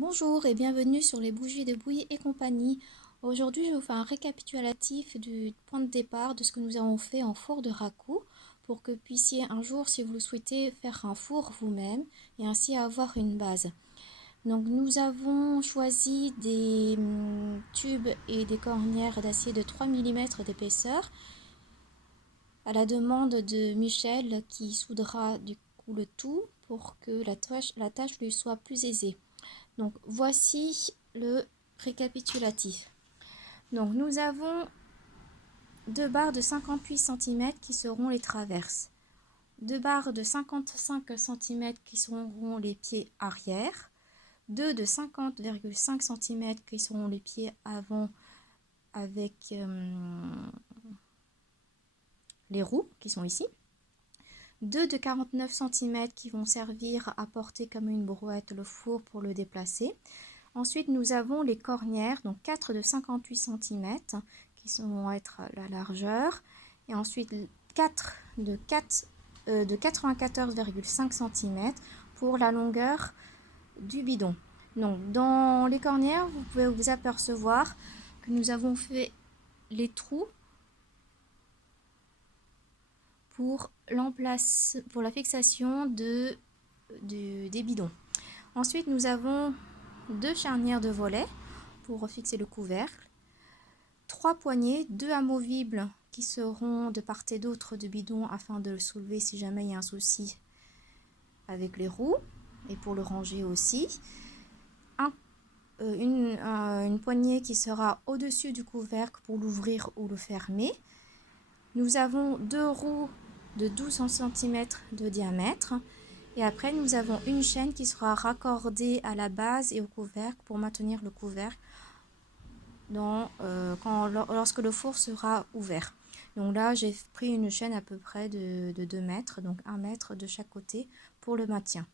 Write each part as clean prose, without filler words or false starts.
Bonjour et bienvenue sur les bougies de Bouillie et compagnie. Aujourd'hui, je vais vous faire un récapitulatif du point de départ de ce que nous avons fait en four de raku pour que vous puissiez un jour, si vous le souhaitez, faire un four vous-même et ainsi avoir une base. Donc, nous avons choisi des tubes et des cornières d'acier de 3 mm d'épaisseur à la demande de Michel qui soudera du coup le tout pour que la tâche lui soit plus aisée. Donc voici le récapitulatif. Donc nous avons deux barres de 58 cm qui seront les traverses, deux barres de 55 cm qui seront les pieds arrière, deux de 50,5 cm qui seront les pieds avant avec les roues qui sont ici, deux de 49 cm qui vont servir à porter comme une brouette le four pour le déplacer. Ensuite, nous avons les cornières, donc 4 de 58 cm qui vont être la largeur. Et ensuite, 4 de 94,5 cm pour la longueur du bidon. Donc, dans les cornières, vous pouvez vous apercevoir que nous avons fait les trous pour la fixation des bidons. Ensuite, nous avons deux charnières de volets pour fixer le couvercle, trois poignées, deux amovibles qui seront de part et d'autre du bidon afin de le soulever si jamais il y a un souci avec les roues et pour le ranger aussi. Une poignée qui sera au-dessus du couvercle pour l'ouvrir ou le fermer. Nous avons deux roues de 12 cm de diamètre. Et après, nous avons une chaîne qui sera raccordée à la base et au couvercle pour maintenir le couvercle lorsque le four sera ouvert. Donc là, j'ai pris une chaîne à peu près de 2 mètres, donc 1 mètre de chaque côté pour le maintien.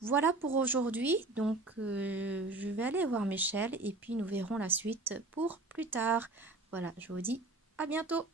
Voilà pour aujourd'hui. Donc, je vais aller voir Michel et puis nous verrons la suite pour plus tard. Voilà, je vous dis à bientôt.